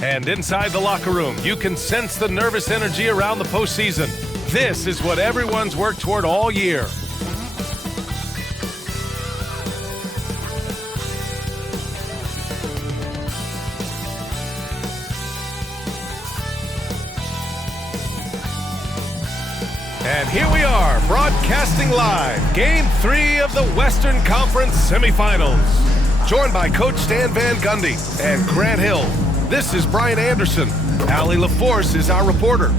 And inside the locker room, you can sense the nervous energy around the postseason. This is what everyone's worked toward all year. And here we are, broadcasting live, Game 3 of the Western Conference semifinals. Joined by Coach Stan Van Gundy and Grant Hill. This is Brian Anderson. Allie LaForce is our reporter.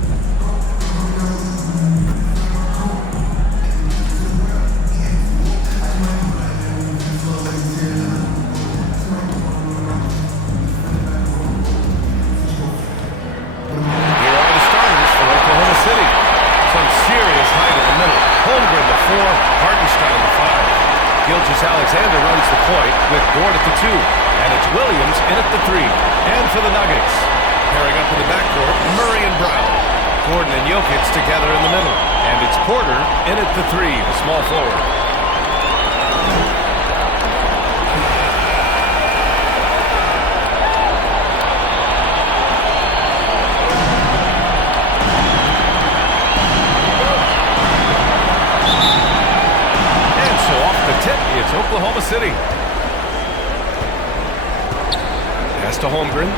Alexander runs the point with Dort at the 2, and it's Williams in at the 3. And for the Nuggets, pairing up in the backcourt, Murray and Brown. Gordon and Jokic together in the middle, and it's Porter in at the 3, the small forward. It's Oklahoma City. Pass to Holmgren.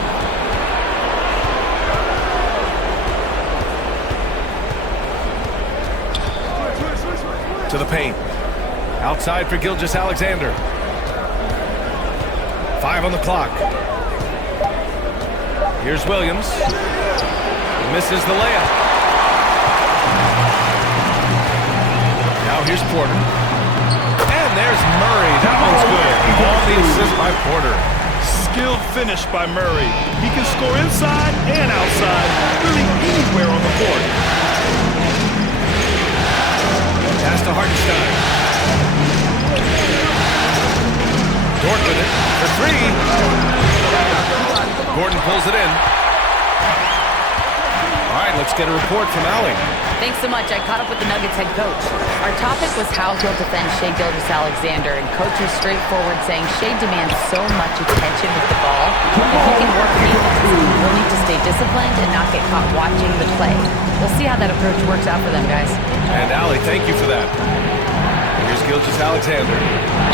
To the paint. Outside for Gilgeous-Alexander. 5 on the clock. Here's Williams. Misses the layup. Now here's Porter. And there's Murray. That one's good. All the assist by Porter. Skilled finish by Murray. He can score inside and outside, really anywhere on the court. Pass to Hartenstein. Dort with it for 3. Gordon pulls it in. All right, let's get a report from Allie. Thanks so much. I caught up with the Nuggets head coach. Our topic was how he'll defend Shai Gilgeous-Alexander, and coach was straightforward, saying Shai demands so much attention with the ball that he can work defense. We'll need to stay disciplined and not get caught watching the play. We'll see how that approach works out for them, guys. And Allie, thank you for that. Here's Gilgeous-Alexander.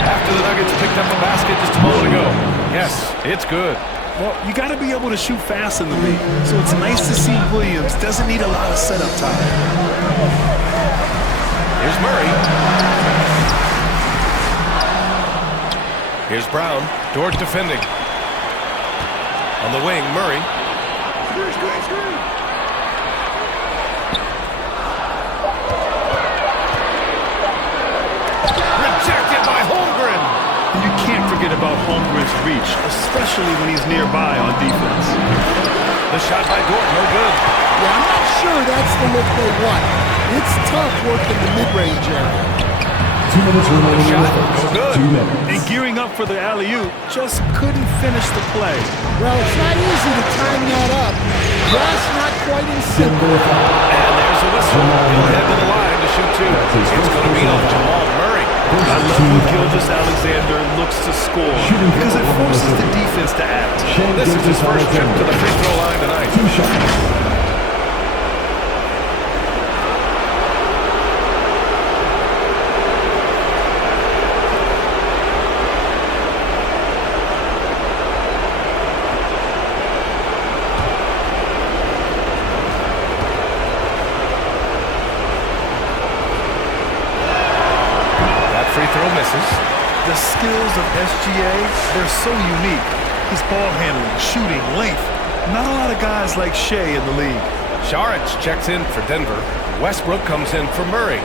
After the Nuggets picked up the basket just a moment ago. Yes, it's good. Well, you got to be able to shoot fast in the league, so it's nice to see Williams doesn't need a lot of setup time. Here's Murray. Here's Brown. Dort defending. On the wing, Murray. Rejected by Holmgren. You can't forget about Holmgren's reach, especially when he's nearby on defense. The shot by Dort, no good. Yeah, I'm not sure that's the look they want. It's tough working the mid-range area. 2 minutes remaining. The shot, no good. 2 minutes. And gearing up for the alley-oop, just couldn't finish the play. Well, it's not easy to time that up. Just not quite in sync. And there's a whistle. He'll head to the line to shoot 2. It's going to be on Jamal Murray. I love when Gilgeous-Alexander looks to score because it forces the defense to act. This is his first trip to the free throw line tonight. 2 shots. The skills of SGA, they're so unique. His ball handling, shooting, length. Not a lot of guys like Shai in the league. Saric checks in for Denver. Westbrook comes in for Murray.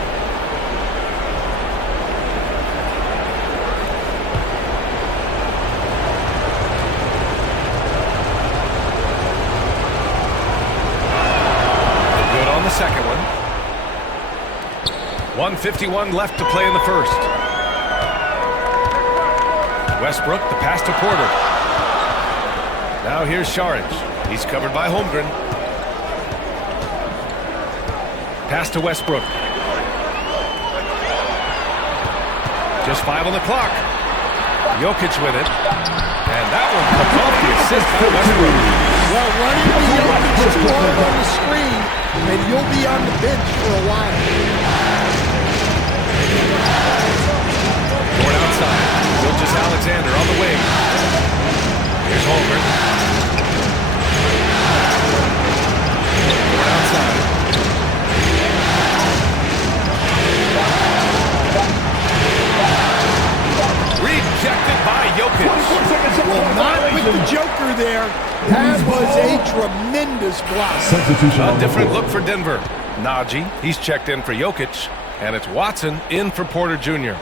Good on the second one. 1:51 left to play in the first. Westbrook, the pass to Porter. Now here's Saric. He's covered by Holmgren. Pass to Westbrook. Just 5 on the clock. Jokic with it. And that one comes off the assist by Westbrook. Well, running the Jokic too hard on the screen, and you'll be on the bench for a while. Toward outside. Gilgeous-Alexander on the wing. Here's Holmgren. Toward outside. Rejected by Jokic. Well, not with the Joker there. That was a tremendous block. Substitution A on the different floor. look for Denver. Najee, he's checked in for Jokic. And it's Watson in for Porter Jr.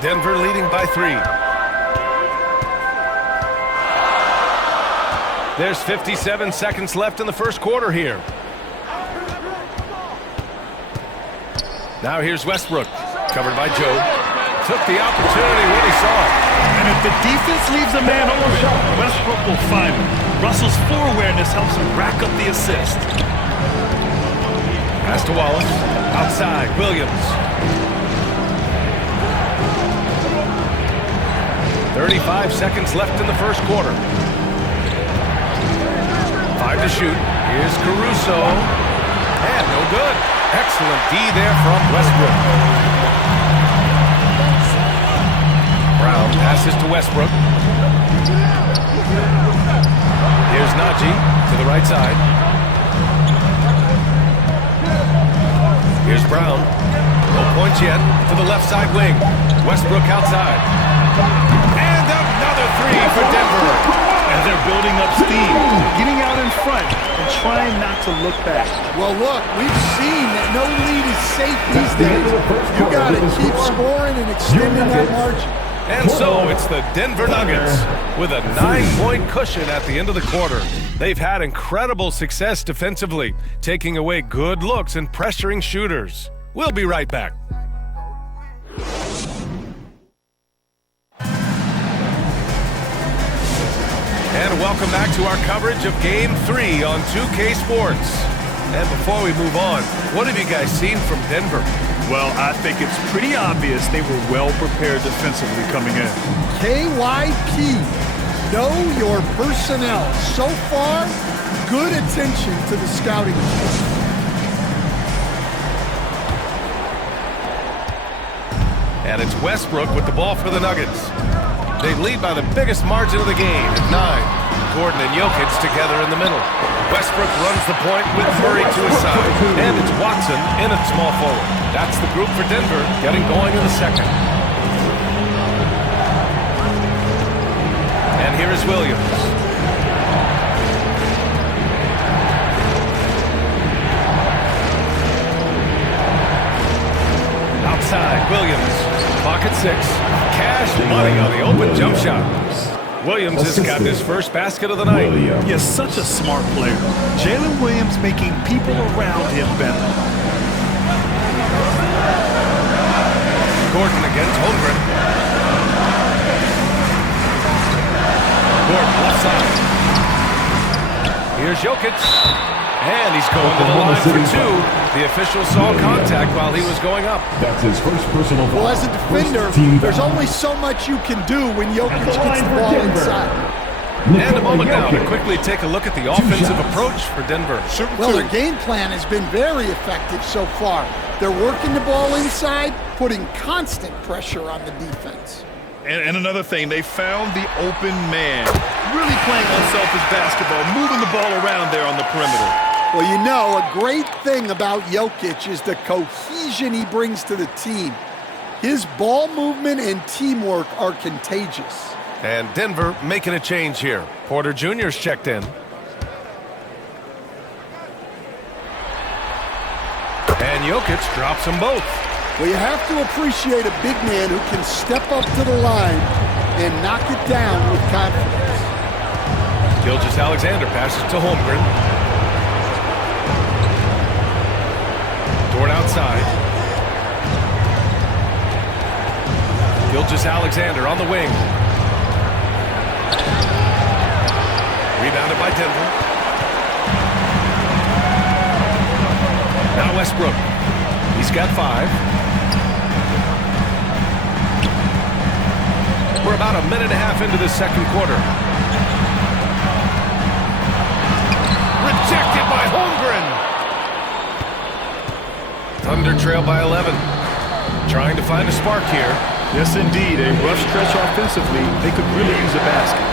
Denver leading by 3. There's 57 seconds left in the first quarter here. Now here's Westbrook, covered by Joe. Took the opportunity when he saw it. And if the defense leaves a man open, Westbrook will find him. Russell's floor awareness helps him rack up the assist. Pass to Wallace. Outside, Williams. 35 seconds left in the first quarter. 5 to shoot. Here's Caruso. And no good. Excellent D there from Westbrook. Brown passes to Westbrook. Here's Najee to the right side. Here's Brown. No points yet to the left side wing. Westbrook outside. And another three for Denver. And they're building up steam, getting out in front and trying not to look back. Well, look, we've seen that no lead is safe these days. You got to keep scoring and extending that margin. And so it's the Denver Nuggets with a 9-point cushion at the end of the quarter. They've had incredible success defensively, taking away good looks and pressuring shooters. We'll be right back. And welcome back to our coverage of Game 3 on 2K Sports. And before we move on, what have you guys seen from Denver? Well, I think it's pretty obvious they were well prepared defensively coming in. KYP, know your personnel. So far, good attention to the scouting report. And it's Westbrook with the ball for the Nuggets. They lead by the biggest margin of the game at 9. Gordon and Jokic together in the middle. Westbrook runs the point with Murray to his side. And it's Watson in at small forward. That's the group for Denver getting going in the second. And here is Williams. Outside, Williams. Clock at 6. Cash money on the open jump shot. Williams has got his first basket of the night. He is such a smart player. Jalen Williams making people around him better. Gordon against Holmgren. Gordon left side. Here's Jokic. And he's going to the line for 2. The official saw contact while he was going up. That's his first personal foul. Well, as a defender, there's only so much you can do when Jokic gets the ball inside. And a moment now to quickly take a look at the offensive approach for Denver. Well, their game plan has been very effective so far. They're working the ball inside, putting constant pressure on the defense. And another thing, they found the open man. Really playing unselfish basketball, moving the ball around there on the perimeter. Well, you know, a great thing about Jokic is the cohesion he brings to the team. His ball movement and teamwork are contagious. And Denver making a change here. Porter Jr.'s checked in. And Jokic drops them both. Well, you have to appreciate a big man who can step up to the line and knock it down with confidence. Gilgeous-Alexander passes to Holmgren. Toward outside. Gilgeous-Alexander on the wing. Rebounded by Denver. Now Westbrook. He's got 5. We're about a minute and a half into the second quarter. Rejected by Holmgren. Thunder trail by 11. Trying to find a spark here. Yes, indeed. A rough stretch offensively. They could really use a basket.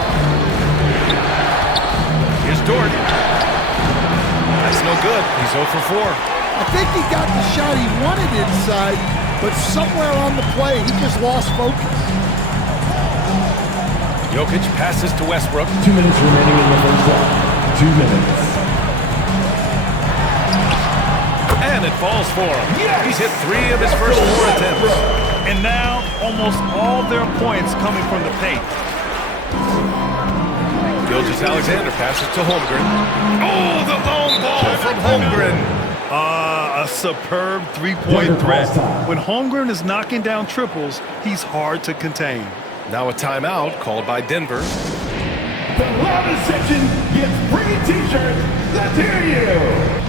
Here's Dort. That's no good. He's 0 for 4. I think he got the shot he wanted inside, but somewhere on the play, he just lost focus. Jokic passes to Westbrook. 2 minutes remaining in the first half. 2 minutes. And it falls for him. Yes! He's hit 3 of his first 4 attempts. And now, almost all their points coming from the paint. Gilgeous-Alexander passes to Holmgren. Oh, the long ball from Holmgren. A superb three-point threat. When Holmgren is knocking down triples, he's hard to contain. Now a timeout called by Denver. The loudest section gets free t-shirts. Let's hear you.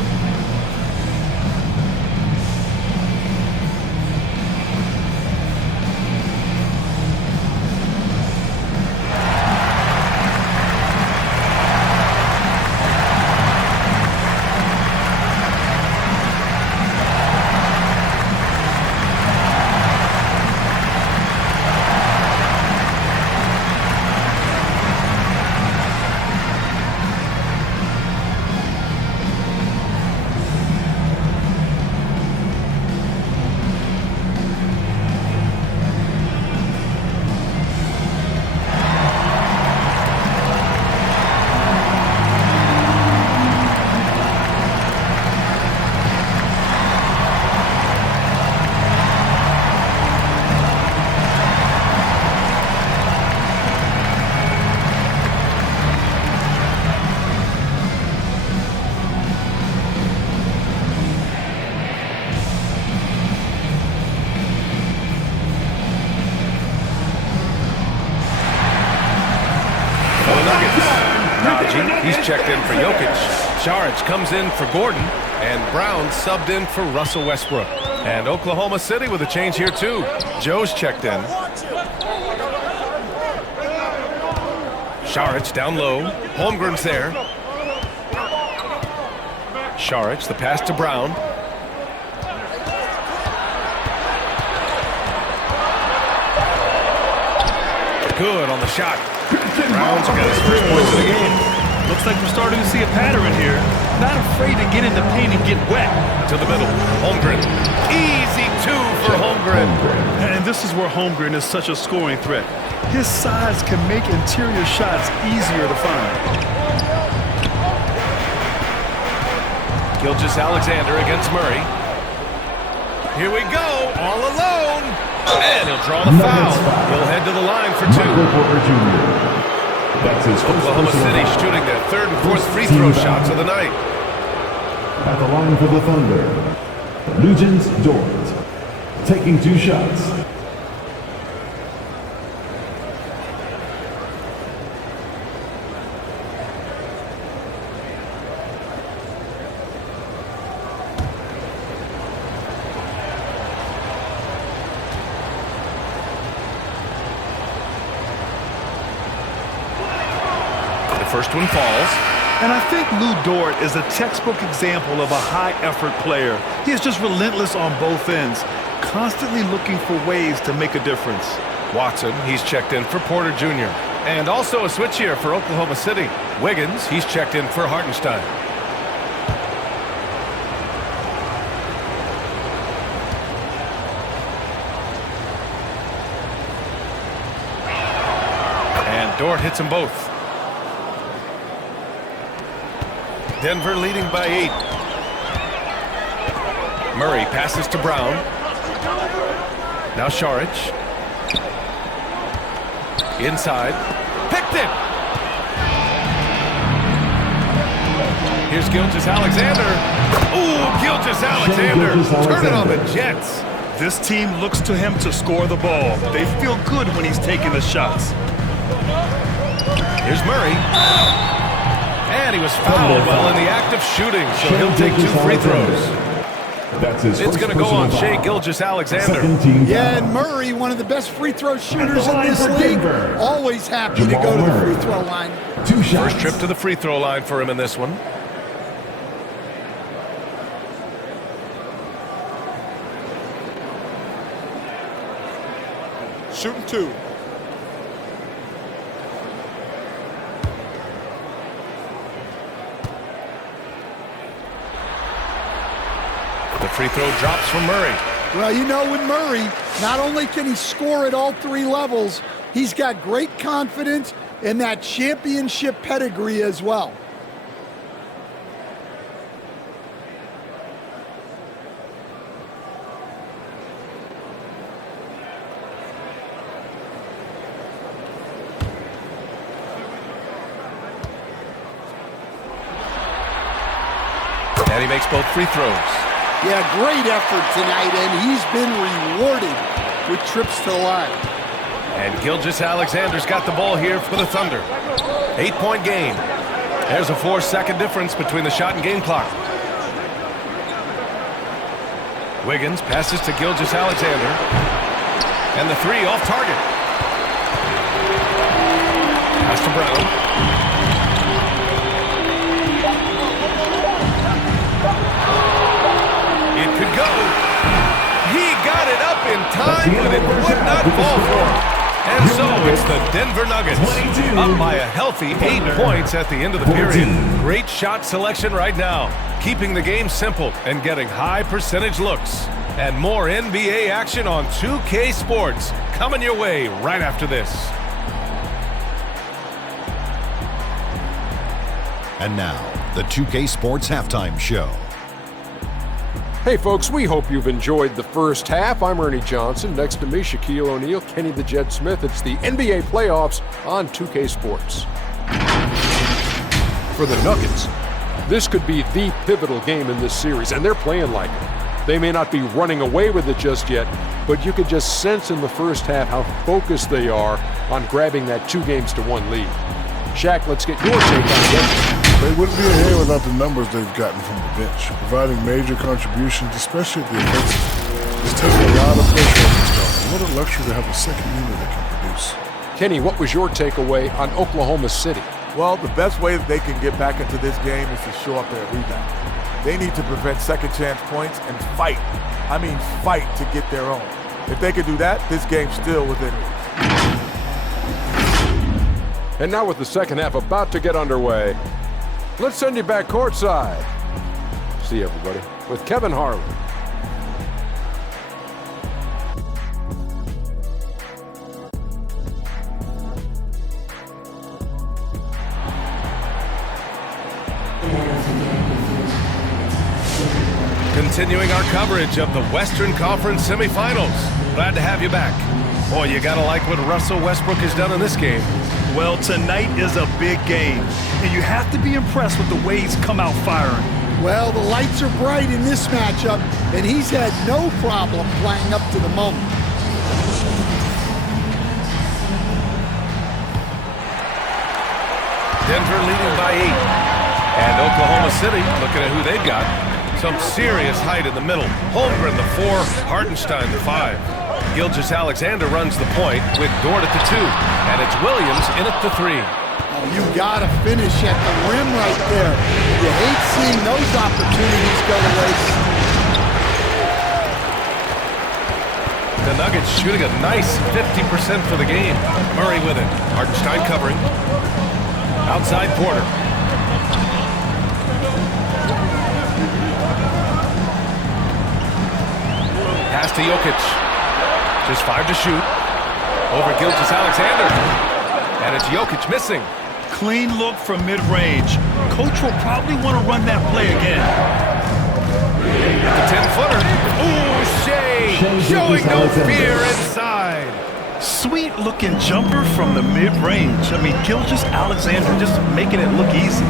He's checked in for Jokic. Saric comes in for Gordon. And Brown subbed in for Russell Westbrook. And Oklahoma City with a change here too. Joe's checked in. Saric down low. Holmgren's there. Saric, the pass to Brown. Good on the shot. Brown's got his first points of the game. Looks like we're starting to see a pattern here. Not afraid to get in the paint and get wet. To the middle. Holmgren. Easy 2 for Holmgren. And this is where Holmgren is such a scoring threat. His size can make interior shots easier to find. Gilgeous-Alexander against Murray. Here we go. All alone. And he'll draw the foul. He'll head to the line for 2. That's his first Oklahoma City shooting their 3rd and 4th free throw shots of the night. At the line for the Thunder, Nugent Dort, taking 2 shots. First one falls. And I think Lou Dort is a textbook example of a high-effort player. He is just relentless on both ends, constantly looking for ways to make a difference. Watson, he's checked in for Porter Jr. And also a switch here for Oklahoma City. Wiggins, he's checked in for Hartenstein. And Dort hits them both. Denver leading by 8. Murray passes to Brown. Now Saric. Inside. Picked it! Here's Gilgeous-Alexander. Ooh, Gilgeous-Alexander. Turn it on the Jets. This team looks to him to score the ball. They feel good when he's taking the shots. Here's Murray. And he was fouled while in the act of shooting, so he'll take 2 free throws. That's his It's first going to go on personal Shai foul. Gilgeous-Alexander. Second team Yeah, foul. and Murray, one of the best free throw shooters the in line this for league, Denver, always happy to Jamal go to the Murray. free throw line. 2 shots. First trip to the free throw line for him in this one. Shooting 2. The free throw drops from Murray. Well, you know, with Murray, not only can he score at all 3 levels, he's got great confidence and that championship pedigree as well. And he makes both free throws. Yeah, great effort tonight, and he's been rewarded with trips to the line. And Gilgeous-Alexander's got the ball here for the Thunder. 8-point game. There's a 4-second difference between the shot and game clock. Wiggins passes to Gilgeous-Alexander. And the 3 off target. Pass to Brown. It could go. He got it up in time, but it would not fall for him. And so it's the Denver Nuggets up by a healthy 8 points at the end of the period. Great shot selection right now, keeping the game simple and getting high percentage looks. And more NBA action on 2K Sports coming your way right after this. And now, the 2K Sports Halftime Show. Hey folks, we hope you've enjoyed the first half. I'm Ernie Johnson. Next to me, Shaquille O'Neal, Kenny the Jet Smith. It's the NBA playoffs on 2K Sports. For the Nuggets, this could be the pivotal game in this series, and they're playing like it. They may not be running away with it just yet, but you could just sense in the first half how focused they are on grabbing that 2-1 lead. Shaq, let's get your take on Denver. They wouldn't be ahead without the numbers they've gotten from the bench, providing major contributions, especially at the offensive. It's taking a lot of pressure off the start. What a luxury to have a second unit that can produce. Kenny, what was your takeaway on Oklahoma City? Well, the best way that they can get back into this game is to show up their rebound. They need to prevent second chance points and fight. I mean fight to get their own. If they can do that, this game's still within reach. And now with the second half about to get underway, let's send you back courtside. See everybody with Kevin Harlan. Continuing our coverage of the Western Conference semifinals. Glad to have you back. Boy, you gotta like what Russell Westbrook has done in this game. Well, tonight is a big game, and you have to be impressed with the way he's come out firing. Well, the lights are bright in this matchup, and he's had no problem playing up to the moment. Denver leading by 8. And Oklahoma City looking at who they've got. Some serious height in the middle. Holmgren the 4, Hartenstein the 5. Gilgeous-Alexander runs the point with Dort at the 2. And it's Williams in at the 3. Oh, you gotta finish at the rim right there. You hate seeing those opportunities go to waste. The Nuggets shooting a nice 50% for the game. Murray with it. Hartenstein covering. Outside Porter. Pass to Jokic. Just 5 to shoot. Over Gilgeous-Alexander. And it's Jokic missing. Clean look from mid-range. Coach will probably want to run that play again. At the 10-footer. Ooh, Shai showing no fear inside. Sweet-looking jumper from the mid-range. I mean, Gilgeous-Alexander just making it look easy.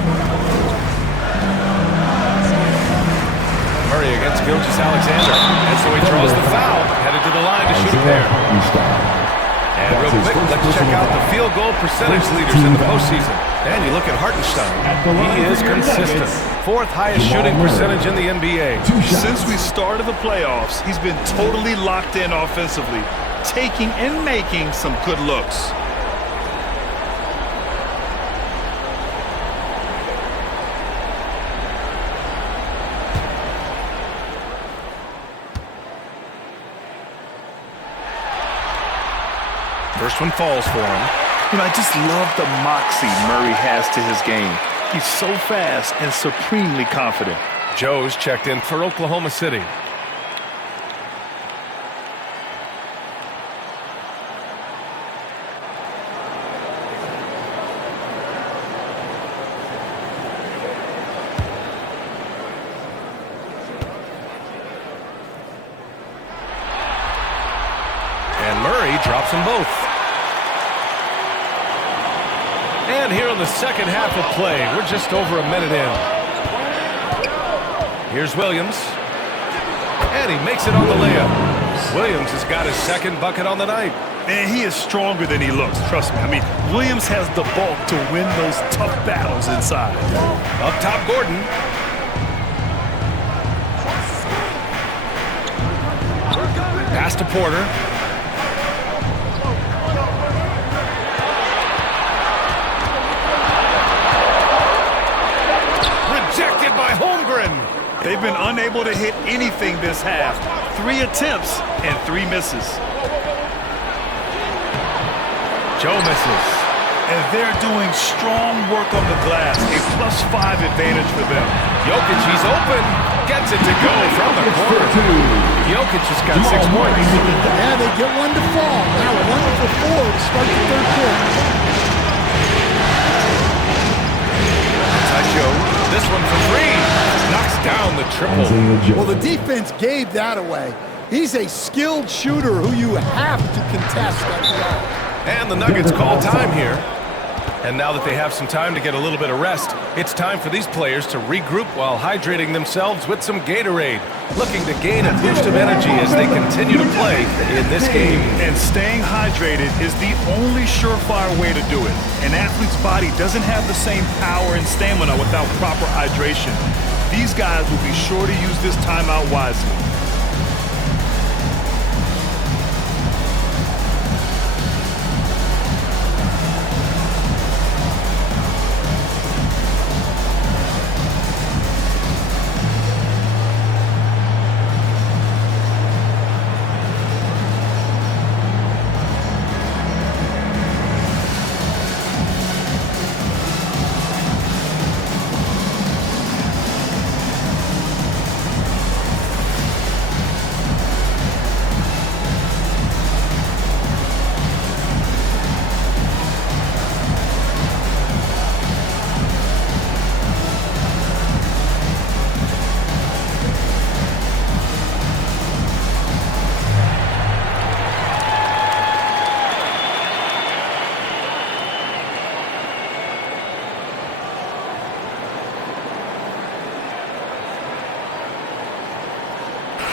Murray against Gilgeous-Alexander. And so he draws the foul. Headed to the line to shoot it there. And real quick, let's check out the field goal percentage leaders in the postseason. And you look at Hartenstein. He is consistent. Fourth highest shooting percentage in the NBA. Since we started the playoffs, he's been totally locked in offensively, taking and making some good looks. First one falls for him. You know, I just love the moxie Murray has to his game. He's so fast and supremely confident. Joe's checked in for Oklahoma City. And Murray drops them both. And here in the second half of play, we're just over a minute in. Here's Williams. And he makes it on the layup. Williams has got his second bucket on the night. Man, he is stronger than he looks, trust me. I mean, Williams has the bulk to win those tough battles inside. Up top, Gordon. Pass to Porter. Rejected by Holmgren. They've been unable to hit anything this half. 3 attempts and 3 misses. Joe misses. And they're doing strong work on the glass. A +5 advantage for them. Jokic, he's open. Gets it to go from the corner. Jokic has got 6 points. Yeah, they get one to fall. Now 1 for 4 to start the third quarter. Inside Joe. This one for 3. Knocks down the triple. Well, the defense gave that away. He's a skilled shooter who you have to contest at the arc. And the Nuggets call time here. And now that they have some time to get a little bit of rest, it's time for these players to regroup while hydrating themselves with some Gatorade, looking to gain a boost of energy as they continue to play in this game. And staying hydrated is the only surefire way to do it. An athlete's body doesn't have the same power and stamina without proper hydration. These guys will be sure to use this timeout wisely.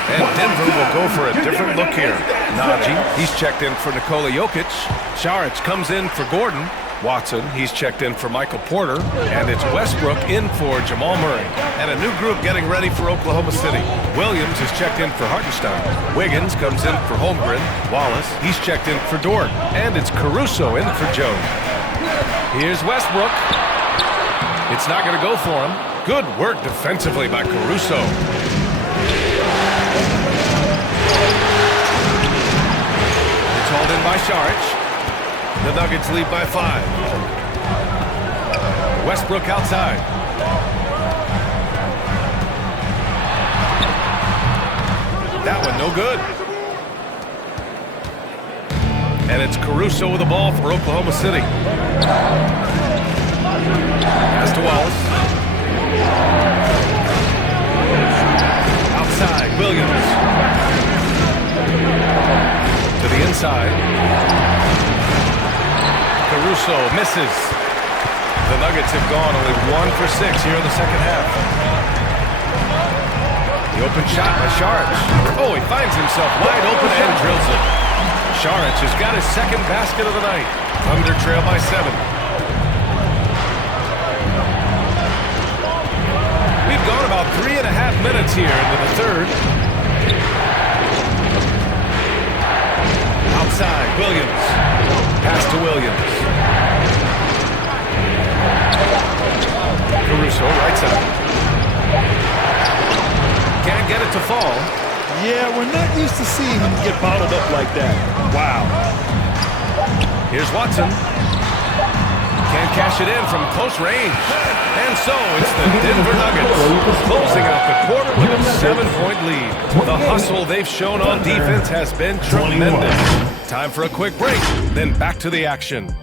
And Denver will go for a different look here. Najee, he's checked in for Nikola Jokic. Saric comes in for Gordon. Watson, he's checked in for Michael Porter. And it's Westbrook in for Jamal Murray. And a new group getting ready for Oklahoma City. Williams is checked in for Hartenstein. Wiggins comes in for Holmgren. Wallace, he's checked in for Dort. And it's Caruso in for Joe. Here's Westbrook. It's not going to go for him. Good work defensively by Caruso. It's hauled in by Saric. The Nuggets lead by 5. Westbrook outside. That one no good. And it's Caruso with the ball for Oklahoma City. Pass to Wallace. Outside, Williams. To the inside. Caruso misses. The Nuggets have gone only 1 for 6 here in the second half. The open shot by Saric. Oh, he finds himself wide open and drills it. Saric has got his second basket of the night. Thunder trail by 7. gone about 3.5 minutes here into the third. Outside, Williams. Pass to Williams. Caruso, right side. Can't get it to fall. Yeah, we're not used to seeing him get bottled up like that. Wow. Here's Watson. Can't cash it in from close range. And so it's the Denver Nuggets closing out the quarter with a 7-point lead. The hustle they've shown on defense has been tremendous. Time for a quick break, then back to the action.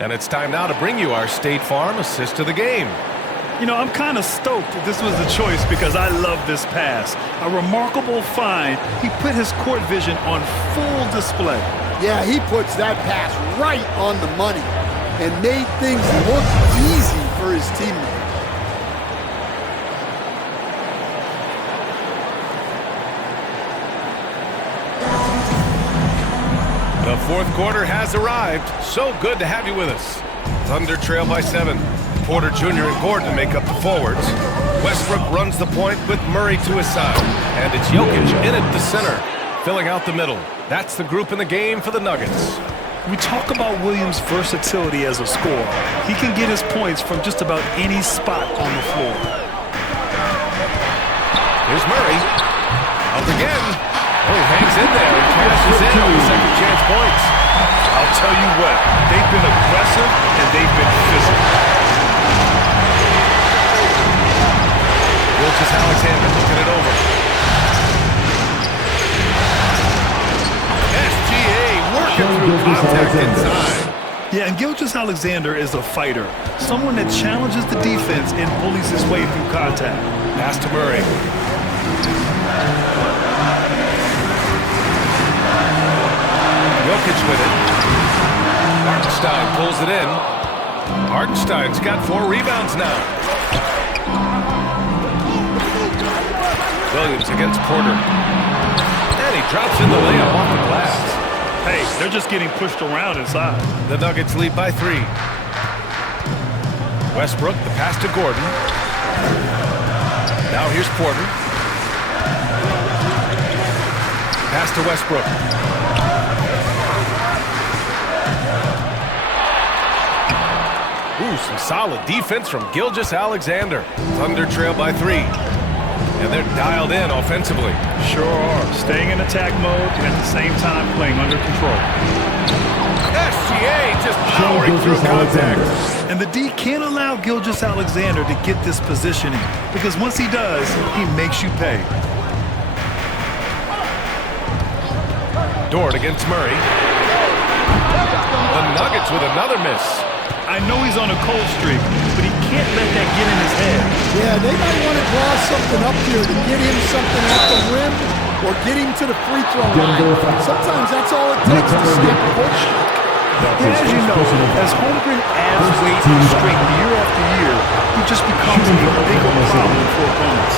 And it's time now to bring you our State Farm assist of the game. You know, I'm kind of stoked that this was the choice because I love this pass. A remarkable find. He put his court vision on full display. Yeah, he puts that pass right on the money and made things look easy for his teammates. The fourth quarter has arrived. So good to have you with us. Thunder trail by 7. Porter Jr. and Gordon make up the forwards. Westbrook runs the point with Murray to his side. And it's Jokic in at the center, filling out the middle. That's the group in the game for the Nuggets. We talk about Williams' versatility as a scorer. He can get his points from just about any spot on the floor. Here's Murray. Up again. Oh, hangs in there and cashes in on the second chance points. I'll tell you what, they've been aggressive and they've been physical. Gilgeous-Alexander looking it over. SGA working through contact inside. Yeah, and Gilgeous-Alexander is a fighter. Someone that challenges the defense and bullies his way through contact. Pass to Murray. Jokic with it. Hartenstein pulls it in. Hartenstein's got 4 rebounds now. Williams against Porter. And he drops in the layup off the glass. Hey, they're just getting pushed around inside. The Nuggets lead by 3. Westbrook, the pass to Gordon. Now here's Porter. Pass to Westbrook. Ooh, some solid defense from Gilgeous-Alexander. Thunder trail by 3. And they're dialed in offensively. Sure are. Staying in attack mode and at the same time playing under control. SGA just powering through contact. And the D can't allow Gilgeous-Alexander to get this positioning because once he does, he makes you pay. Dort against Murray. The Nuggets with another miss. I know he's on a cold streak, but he can't let that get in his head. Yeah, they might want to draw something up here to get him something at the rim or get him to the free throw line. Sometimes that's all it takes to snap a cold streak. Yeah, as you know, as Holmgren adds weight and strength year after year, he just becomes a bigger problem for opponents.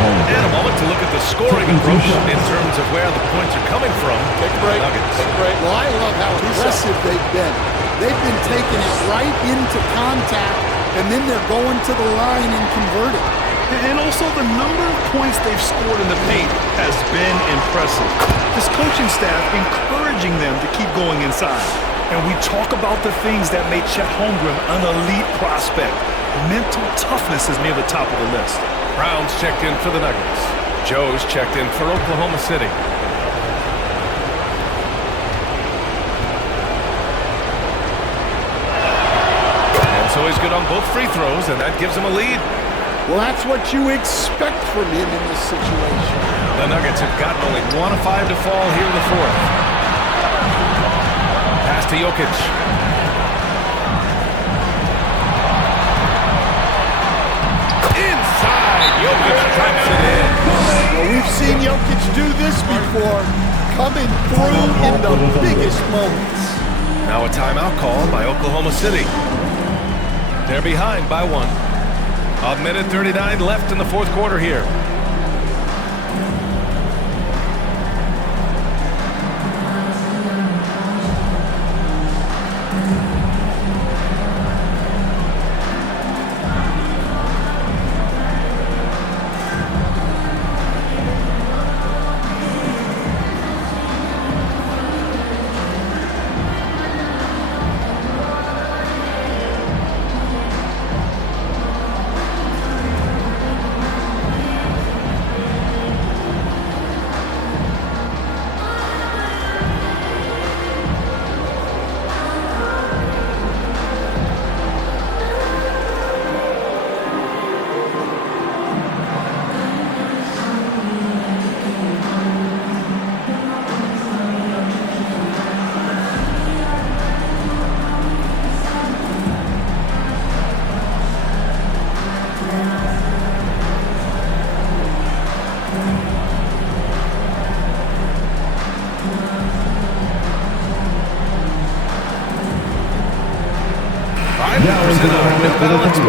And a moment to look at the scoring approach in terms of where the points are coming from. Take a break. Nuggets. Take a break. Well, I love how aggressive they've been. They've been taking it right into contact, and then they're going to the line and converting. And also the number of points they've scored in the paint has been impressive. His coaching staff encouraging them to keep going inside. And we talk about the things that made Chet Holmgren an elite prospect. Mental toughness is near the top of the list. Brown's checked in for the Nuggets. Joe's checked in for Oklahoma City. And so he's good on both free throws, and that gives him a lead. Well, that's what you expect from him in this situation. The Nuggets have gotten only 1 of 5 to fall here in the fourth. Pass to Jokic. Inside, Jokic drops it in. Well, we've seen Jokic do this before, coming through in the biggest moments. Now a timeout call by Oklahoma City. They're behind by 1. 1:39 left in the fourth quarter here.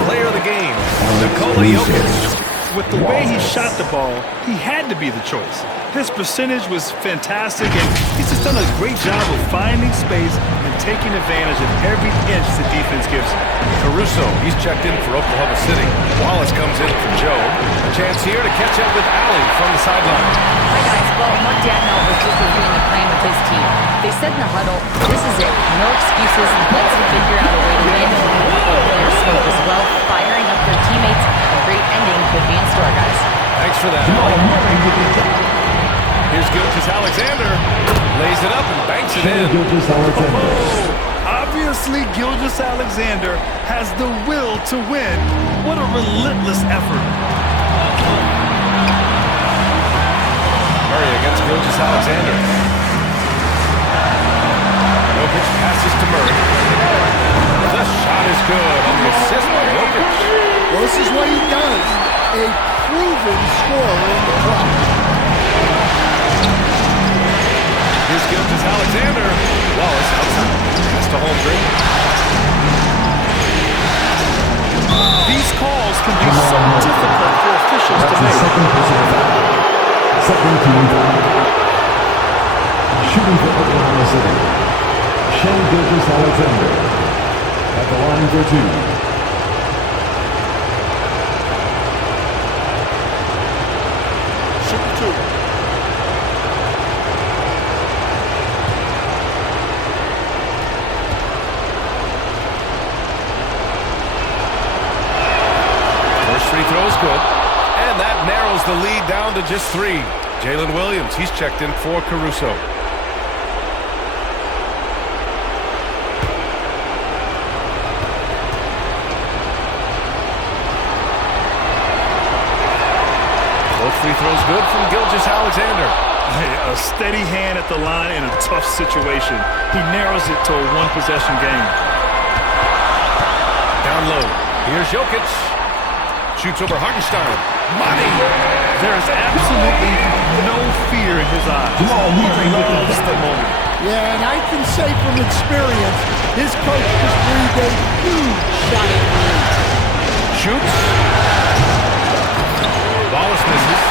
Player of the game, with the way he shot the ball, he had to be the choice. His percentage was fantastic, and he's just done a great job of finding space and taking advantage of every inch the defense gives him. Caruso, he's checked in for Oklahoma City. Wallace comes in for Joe. A chance here to catch up with Allie from the sideline. Hi, guys. Well, Mark was just reviewing the plan with his team. They said in the huddle, this is it. No excuses. Let's figure out a way to win. Players spoke as well, firing up their teammates. A great ending could be in store, guys. Thanks for that. Here's Gilgeous-Alexander. Lays it up and banks it in. Obviously, Gilgeous-Alexander has the will to win. What a relentless effort. Murray against Gilgeous-Alexander. Jokic passes to Murray. The shot is good on the assist by Jokic. Well, this is what he does. A proven scorer in the club. Here's Gilgeous-Alexander. Wallace outside. Pass to Holmgren. These calls can be so difficult for officials to make. Second team foul. Shooting for Oklahoma City. Gilgeous-Alexander at the line for 2. Shooting 2. First free throw is good. And that narrows the lead down to just 3. Jalen Williams, he's checked in for Caruso. Both free throws good from Gilgeous-Alexander. A steady hand at the line in a tough situation. He narrows it to a one-possession game. Down low. Here's Jokic. Shoots over Hartenstein. Money! There is absolutely no fear in his eyes. He loves the moment. Yeah, and I can say from experience, his coach just breathed a huge shot at me. Shoots. Wallace misses.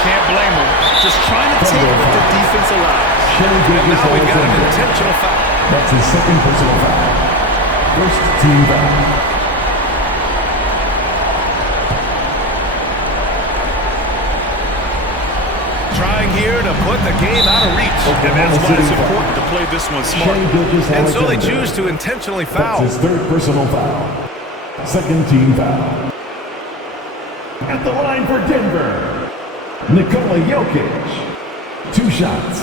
Can't blame him. Just trying to take what the defense allows. And now we've got an intentional foul. That's his second personal foul. First team foul. Trying here to put the game out of reach. And that's why it's important to play this one smart. And so they choose to intentionally foul. That's his third personal foul. Second team foul. At the line for Denver, Nikola Jokic. 2 shots.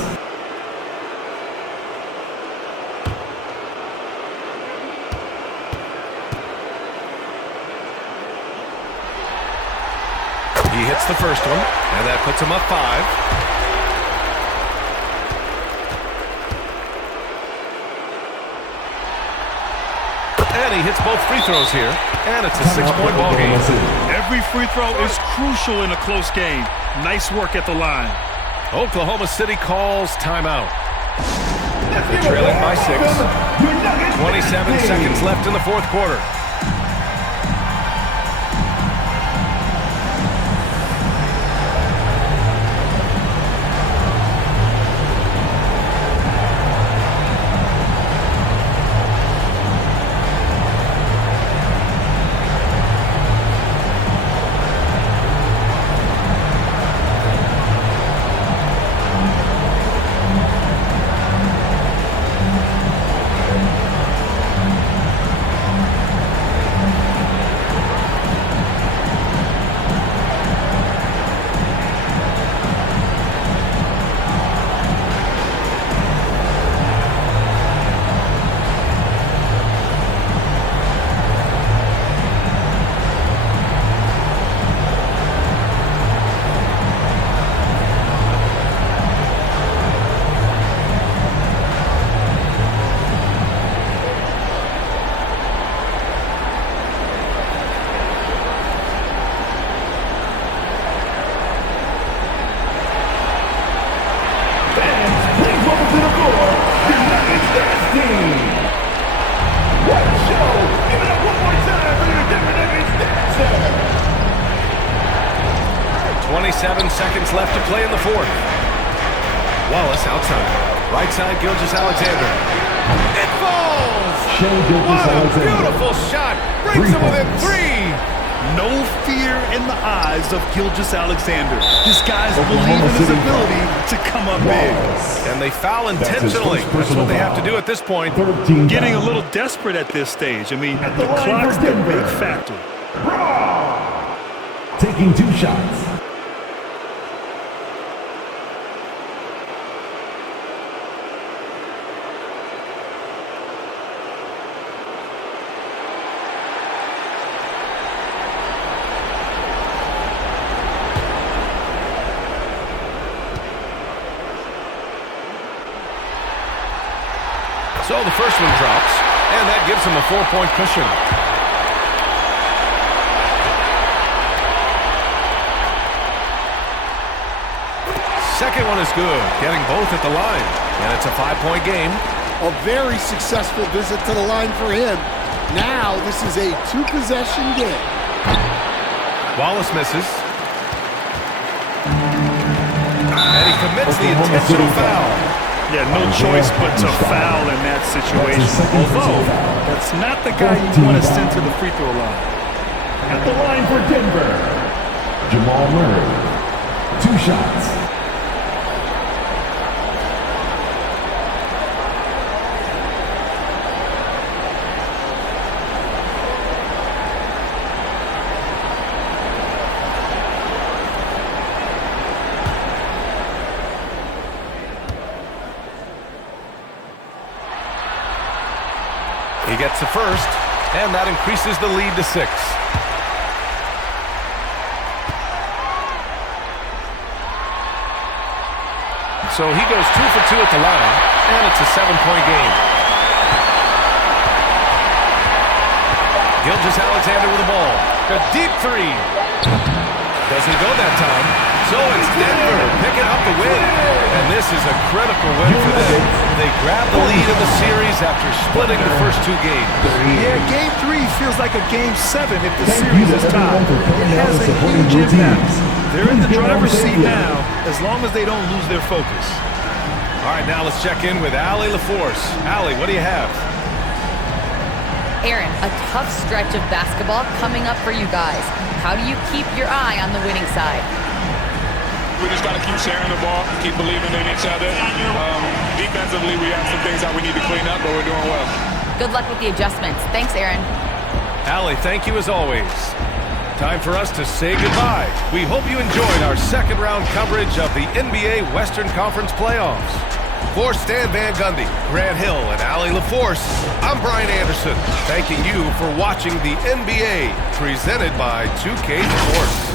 He hits the first one, and that puts him up 5. And he hits both free throws here, and it's a 6-point ball game. Every free throw is crucial in a close game. Nice work at the line. Oklahoma City calls timeout. They're trailing by 6. 27 seconds left in the fourth quarter. Seconds left to play in the fourth. Wallace outside. Right side, Gilgeous-Alexander. It falls! What a beautiful shot! Brings him within 3! No fear in the eyes of Gilgeous-Alexander. His guys believe in his ability to come up big. And they foul intentionally. That's what they have to do at this point. Getting a little desperate at this stage. I mean, the clock's the big factor. Taking 2 shots. So the first one drops, and that gives him a 4-point cushion. Second one is good, getting both at the line, and it's a 5-point game. A very successful visit to the line for him. Now this is a 2-possession game. Wallace misses. And he commits the intentional foul. Yeah, no choice but to foul in that situation. Although, that's not the guy you want to send to the free throw line. At the line for Denver, Jamal Murray. 2 shots. He gets the first, and that increases the lead to 6. So he goes 2 for 2 at the line, and it's a 7-point game. Gilgeous-Alexander with the ball. A deep 3. Doesn't go that time. So it's Denver picking up the win. And this is a critical win for them. They grab the lead in the series after splitting the first 2 games. Yeah, Game 3 feels like a Game 7 if the series is tied. It has a huge impact. They're in the driver's seat now, as long as they don't lose their focus. All right, now let's check in with Allie LaForce. Allie, what do you have? Aaron, a tough stretch of basketball coming up for you guys. How do you keep your eye on the winning side? We just got to keep sharing the ball, keep believing in each other. Defensively, we have some things that we need to clean up, but we're doing well. Good luck with the adjustments. Thanks, Aaron. Allie, thank you as always. Time for us to say goodbye. We hope you enjoyed our second-round coverage of the NBA Western Conference Playoffs. For Stan Van Gundy, Grant Hill, and Allie LaForce, I'm Brian Anderson, thanking you for watching the NBA, presented by 2K Sports.